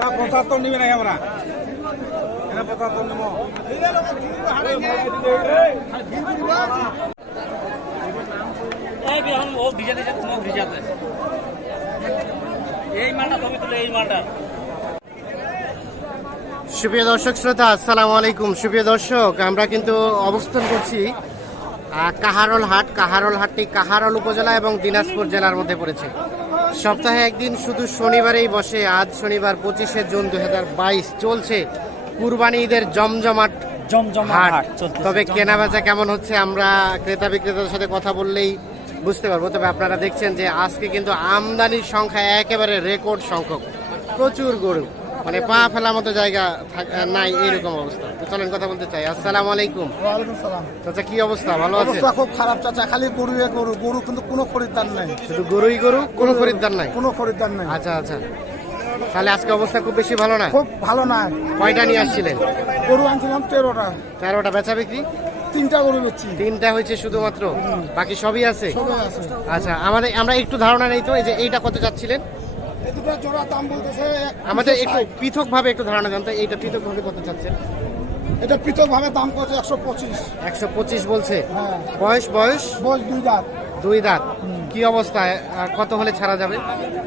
না পঁচাত্তর নিবে নাই আমরা? পঁচাত্তর নিব। এই বি এখন ও ভিজাতে যাচ্ছে ভিজাতে এই মালটা ছবি তুলে এই মালটা। সুপ্রিয় দর্শক শ্রোতা আসসালামু আলাইকুম। সুপ্রিয় দর্শক আমরা কিন্তু অবস্থান করছি কাহারল হাট। কাহারল হাটটি কাহারল উপজেলা এবং দিনাজপুর জেলার মধ্যে পড়েছে। সপ্তাহে একদিন শুধু শনিবারেই বসে আজ শনিবার পঁচিশে জুন দু হাজার বাইশ চলছে কুরবানি ঈদের জমজমাট জমজমাট হাট। তবে কেনা বেচা কেমন হচ্ছে আমরা ক্রেতা বিক্রেতার সাথে কথা বললেই বুঝতে পারব। তবে আপনারা দেখছেন যে আজকে কিন্তু আমদানির সংখ্যা একেবারে রেকর্ড সংখ্যক। প্রচুর গরু। মানে পা ফেলার মতো জায়গা নাই এরকম অবস্থা। তো চলেন কথা বলতে চাই। আসসালামু আলাইকুম। ওয়ালাইকুম সালাম। চাচা কি অবস্থা? ভালো আছে অবস্থা খুব খারাপ চাচা। খালি গরু গরু। গরু কিন্তু কোনো খরিদ্দার নাই। শুধু গরুই গরু কোনো খরিদ্দার নাই? কোনো খরিদ্দার নাই। আচ্ছা আচ্ছা। তাহলে আজকে অবস্থা খুব বেশি ভালো না? খুব ভালো না। কয়টা নিয়ে আসছিলেন? গরু আনছিলাম তেরোটা। তেরোটা বেচা বিক্রি? তিনটা গরু বেচছি। তিনটা হয়েছে শুধুমাত্র? বাকি সবই আছে। আচ্ছা আমাদের আমরা একটু ধারণা নেই তো এই যে এইটা কত চাচ্ছিলেন? দুটো জোড়া দাম বলতেছে আমাদের একটু পৃথক ভাবে একটু ধারণা জানতো এইটা পৃথক ভাবে কত চাচ্ছেন এটা পৃথক ভাবে দাম করছে একশো পঁচিশ। একশো পঁচিশ বলছে। হ্যাঁ। বয়স বয়স? বয়স দুই দাঁত। দুই দাঁত। কি অবস্থায় কত হলে ছাড়া যাবে?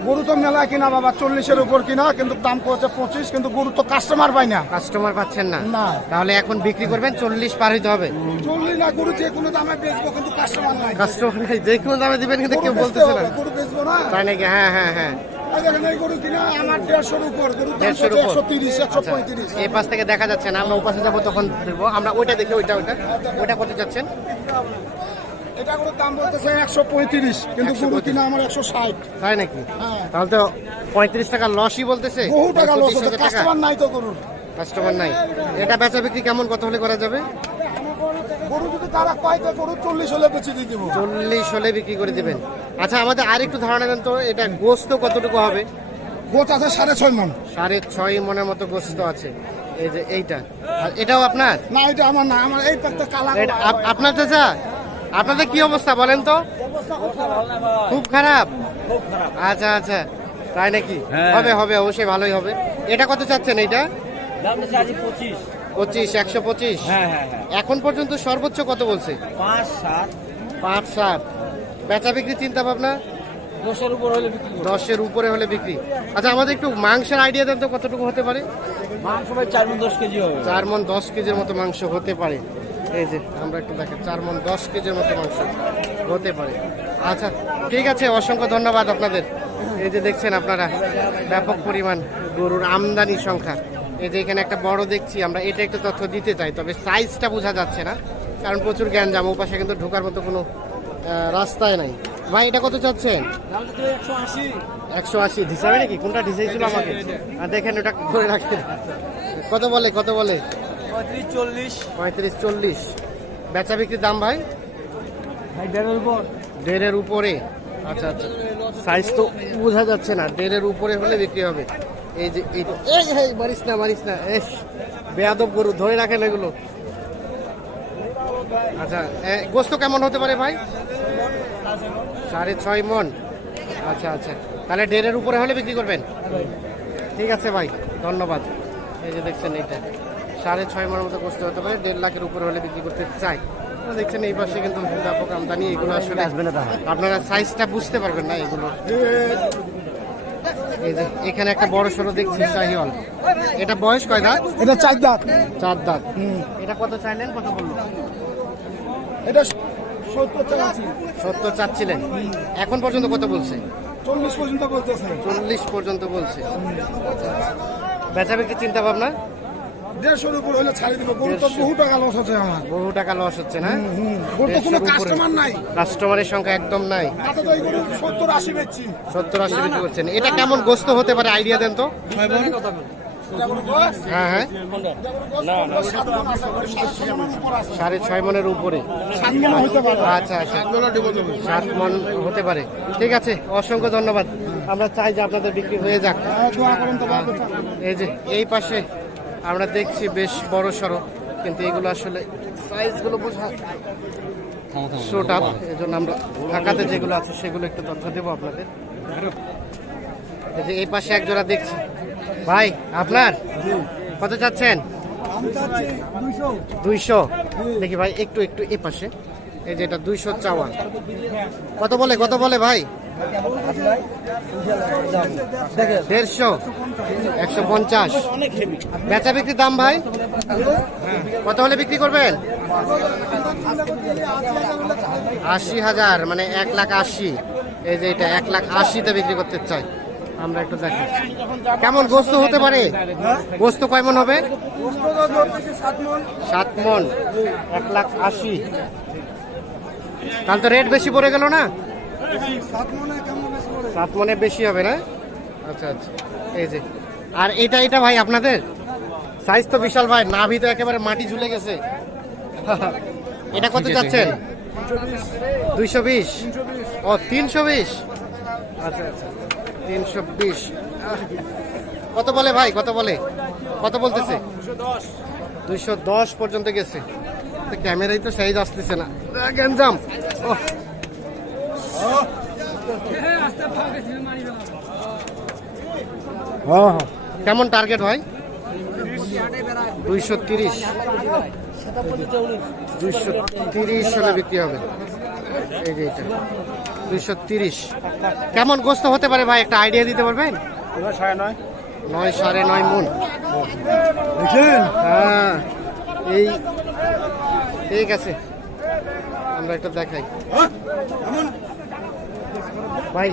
গরু তো মেলা কিনা বাবা চল্লিশের উপর কিনা কিন্তু দাম করছে পঁচিশ কিন্তু গরু তো কাস্টমার পাই না। কাস্টমার পাচ্ছেন না। না। তাহলে এখন বিক্রি করবেন চল্লিশ পার হইতে হবে। চল্লিশ না গরু যে কোনো দামে বেচবো কিন্তু কাস্টমার নাই। কাস্টমার নাই যে কোনো দামে দিবেন কিন্তু কেউ বলতেছে না। হবে, গরু বেচবো না? তাই নাকি? হ্যাঁ হ্যাঁ হ্যাঁ। এই আচ্ছা, এই পাশ থেকে দেখা যাচ্ছে না আমরা ওপাশে যাব তখন দেখব। আমরা ওইটা দেখি ওইটা ওইটা। ওইটা কত যাচ্ছেন এটা করে দাম বলতেছে একশো পঁয়ত্রিশ কিন্তু গরু কিনা আমার একশো ষাট। তাই নাকি? হ্যাঁ। তাহলে তো পঁয়ত্রিশ টাকা লসই বলতেছে। বহু টাকা লস হচ্ছে কাস্টমার নাই তো গরুর। কাস্টমার নাই। এটা বেচা বিক্রি কেমন কত হলে করা যাবে? গরু যদি তারা পায় তো গরু চল্লিশ হলে বেঁচে দিয়ে দেবো। চল্লিশ হলে বিক্রি করে দিবেন। আচ্ছা আমাদের আর একটু ধারণা দেন তো এটা গোস্ত কতটুকু হবে? গোছ আছে সাড়ে ছয় মন সাড়ে ছয় মনের মতো গোস্ত আছে। এই যে এইটা। আর এটাও আপনার? না এটা আমার না আমার এই একটা কালা এটা আপ- আপনার চাচা আপনাদের কি অবস্থা বলেন তো? খুব খারাপ। আচ্ছা আচ্ছা। তাই নাকি? হ্যাঁ। হবে হবে অবশ্যই ভালোই হবে। এটা কত চাচ্ছেন এইটা? পঁচিশ। পঁচিশ একশো পঁচিশ? হ্যাঁ হ্যাঁ হ্যাঁ। এখন পর্যন্ত সর্বোচ্চ কত বলছে? পাঁচ সাত। পাঁচ সাত। বেচা বিক্রি চিন্তা ভাবনা? দশের উপর হলে বিক্রি দশের উপরে হলে বিক্রি। আচ্ছা আমাদের একটু মাংসের আইডিয়া দেন তো কতটুকু হতে পারে? মাংস ভাই চার মন দশ কেজি হবে। চার মন দশ কেজির মতো মাংস হতে পারে। এই যে আমরা একটু দেখি চার মন দশ কেজির মতো মাংস হতে পারে। আচ্ছা ঠিক আছে অসংখ্য ধন্যবাদ আপনাদের। এই যে দেখছেন আপনারা ব্যাপক পরিমাণ গরুর আমদানি সংখ্যা। এই যে এখানে একটা বড় দেখছি আমরা এটা একটু তথ্য দিতে চাই তবে সাইজটা বোঝা যাচ্ছে না কারণ প্রচুর জ্ঞানজাম ও পাশে কিন্তু ঢোকার মতো কোনো রাস্তায় নাই। ভাই এটা কত চাচ্ছেন? একশো আশি। ঢিসাবে নাকি? কোনটা ঢিসাইছিল আমাকে? দেখেন ওটা করে রাখেন। কত বলে কত বলে? পঁয়ত্রিশ চল্লিশ। পঁয়ত্রিশ চল্লিশ। বেচা বিক্রির দাম ভাই? ভাই দেড়ের উপর। দেড়ের উপরে। আচ্ছা আচ্ছা। সাইজ তো বোঝা যাচ্ছে না। দেড়ের উপরে হলে বিক্রি হবে। এই যে এই মারিস না মারিস না। এস বেয়াদব গরু ধরে রাখেন এগুলো। আচ্ছা গোস্ত কেমন হতে পারে ভাই? সাড়ে ছয় মন। আচ্ছা আচ্ছা। তাহলে দেড়ের উপরে হলে বিক্রি করবেন? ঠিক আছে ভাই ধন্যবাদ। এই যে দেখছেন এইটা। সাড়ে ছয় মনের মতো গোস্ত হতে পারে দেড় লাখের উপরে হলে বিক্রি করতে চাই। দেখছেন এই পাশে কিন্তু ব্যাপক আমদানি এগুলো আসলে আপনারা সাইজটা বুঝতে পারবেন না এগুলো। এই যে এখানে একটা বড় সড়ো দেখছি শাহিওয়াল এটা বয়স কয় দাঁত? এটা চার দাঁত। চার দাঁত। এটা কত চাইলেন? কত বলল? এটা সত্তর চাচ্ছিলেন। এখন পর্যন্ত কত বলছে? চল্লিশ পর্যন্ত বলতেছে। চল্লিশ পর্যন্ত বলছে। বেচা বিক্রি চিন্তা ভাবনা দেড়শোর উপর হলে ছাড়ি দিব। গরু তো বহু টাকা লস আমার। বহু টাকা লস হচ্ছে না? গরু তো কোনো কাস্টমার নাই। কাস্টমারের সংখ্যা একদম নাই। তাতে তো এই গরু সত্তর আশি বেচছি। সত্তর আশি বিক্রি করছেন। এটা কেমন গোস্ত হতে পারে? আইডিয়া দেন তো। হ্যাঁ হ্যাঁ। সাড়ে ছয় মনের উপরে। আচ্ছা আচ্ছা। সাত মন হতে পারে। ঠিক আছে অসংখ্য ধন্যবাদ। আমরা চাই যে আপনাদের বিক্রি হয়ে যাক। এই যে এই পাশে আমরা দেখছি বেশ বড় সড়ো কিন্তু এগুলো আসলে সাইজগুলো বোঝা শোট আপ এই জন্য আমরা ঢাকাতে যেগুলো আছে সেগুলো একটু তথ্য দেবো আপনাদের। এই এই পাশে এক জোড়া দেখছি। ভাই আপনার? কত চাচ্ছেন? দুইশো। দেখি ভাই একটু একটু এ পাশে। এই যে এটা দুইশো চাওয়া। কত বলে কত বলে ভাই? দেড়শো? একশো পঞ্চাশ। বেচা বিক্রির দাম ভাই? কত হলে বিক্রি করবেন? আশি হাজার মানে এক লাখ আশি। এই যে এটা এক লাখ আশিতে বিক্রি করতে চাই। আমরা একটু দেখি কেমন গোস্ত হতে পারে? গোস্ত কয় মন হবে? সাত মন। এক লাখ আশি। তাহলে তো রেট বেশি পড়ে গেল না? সাত মনে বেশি হবে না? আচ্ছা আচ্ছা। এই যে। আর এটা এটা ভাই আপনাদের? সাইজ তো বিশাল ভাই নাভি তো একেবারে মাটি ঝুলে গেছে। এটা কত যাচ্ছেন? দুইশো বিশ? ও তিনশো বিশ? আচ্ছা আচ্ছা। তিনশো বিশ। কত বলে ভাই? কত বলে? কত বলতেছে? দুইশো দশ পর্যন্ত গেছে। তো ক্যামেরাই তো সাইজ আসতেছে না। গ্যাঞ্জাম। ও কেমন টার্গেট ভাই? দুইশো তিরিশ। দুইশো তিরিশ হলে বিক্রি হবে। এই যে এটা। দুইশো তিরিশ। কেমন গোস্ত হতে পারে ভাই? একটা আইডিয়া দিতে পারবেন? সাড়ে নয়। নয় সাড়ে নয় মন হ্যাঁ এই ঠিক আছে। আমরা একটা দেখাই। ভাই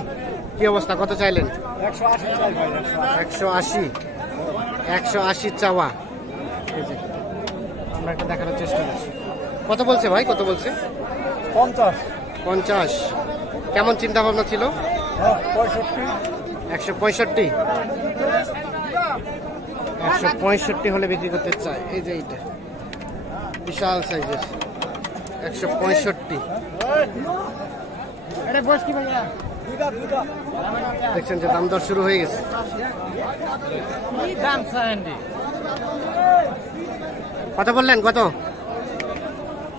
কি অবস্থা? কত চাইলেন? একশো আশি একশো একশো আশি। চাওয়া। আমরা একটা দেখানোর চেষ্টা করছি। কত বলছে ভাই? কত বলছে? পঞ্চাশ। পঞ্চাশ। কেমন চিন্তা ভাবনা ছিল? একশো পঁয়ষট্টি। একশো পঁয়ষট্টি হলে বিক্রি করতে চাই এই যে এইটা। বিশাল সাইজের। একশো পঁয়ষট্টি। দেখছেন যে দাম দর শুরু হয়ে গেছে। কত বললেন? কত?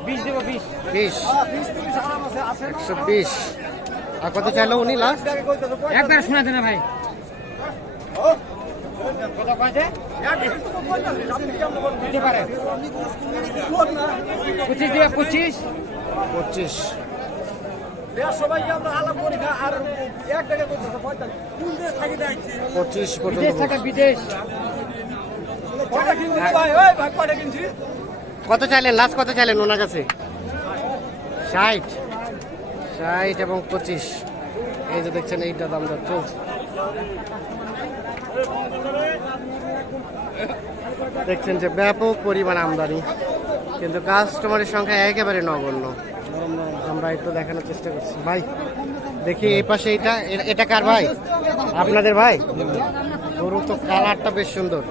বিশ দেবো বিশ। বিশ। একশো বিশ। আর কত চাইলো উনি লাস্ট একবার ভাই। পঁচিশ দেবে পঁচিশ। পঁচিশ। পঁচিশ বিদেশ কত চাইলেন? লাস্ট কত চাইলেন ওনার কাছে? ষাট। ষাট এবং পঁচিশ। এই যে দেখছেন, এইটা দাম দর দেখছেন যে ব্যাপক পরিমাণ আমদানি, কিন্তু কাস্টমারের সংখ্যা একেবারে নগণ্য। আমরা একটু দেখানোর চেষ্টা করছি। ভাই, দেখি এই পাশে এটা এটা কার ভাই? আপনাদের ভাই? গরু তো কালারটা বেশ সুন্দর।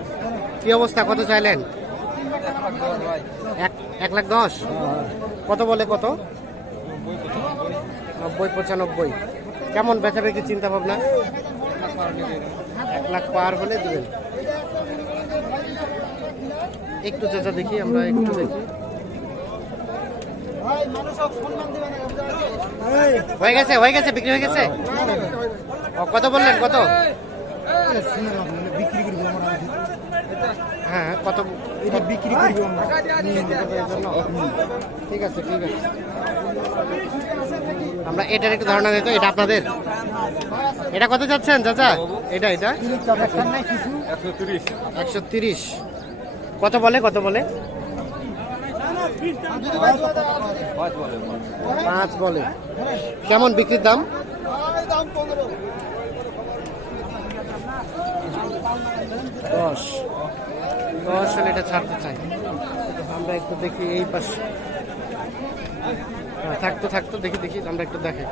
কি অবস্থা? কত চাইলেন? এক লাখ দশ কত বলে কত নব্বই পঁচানব্বই কেমন বেচা বিক্রি চিন্তা ভাবনা এক লাখ পার হলে দেবেন একটু চেঁচা দেখি আমরা একটু দেখি হয়ে গেছে হয়ে গেছে বিক্রি হয়ে গেছে কত বললেন কত হ্যাঁ কত এটা বিক্রি করব ঠিক আছে ঠিক আছে। আমরা এটার একটু ধারণা দিত এটা আপনাদের? এটা কত যাচ্ছেন চাচা? এটা এটা? একশো তিরিশ। কত বলে কত বলে? পাঁচ বলে। কেমন বিক্রির দাম? দশ। হলে এটা ছাড়তে চাই। আমরা একটু দেখি এই পাশে। হ্যাঁ, থাকতো থাকতো দেখি দেখি আমরা একটু দেখি।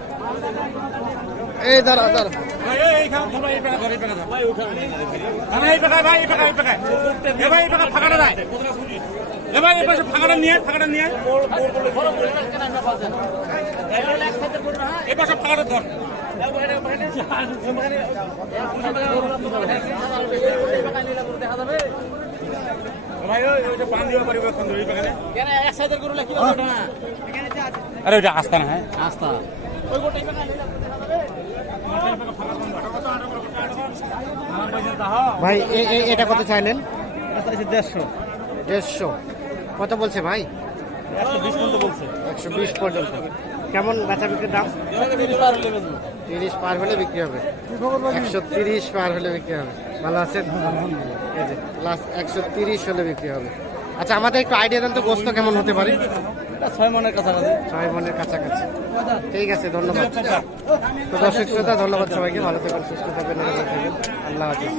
এই দাঁড়া দাঁড়া। ভাই এই আরে ওইটা আস্তা না হ্যাঁ। ভাই এটা কত চাইলেন? দেড়শো। দেড়শো। কত বলছে ভাই? একশো বিশ পর্যন্ত বলছে। একশো বিশ পর্যন্ত। কেমন বেচা বিক্রির দাম? তিরিশ পার হলে বিক্রি হবে। একশো তিরিশ পার হলে বিক্রি হবে। ভালো আছেন? এই লাস্ট একশো তিরিশ হলে বিক্রি হবে। আচ্ছা আমাদের একটু আইডিয়া দেন তো গোস্ত কেমন হতে পারে? ছয় মনের কাছাকাছি। ছয় মনের কাছাকাছি। ঠিক আছে ধন্যবাদ। তো দর্শক শ্রোতা ধন্যবাদ সবাইকে। ভালো থাকবেন সুস্থ থাকবেন আল্লাহ হাফিজ।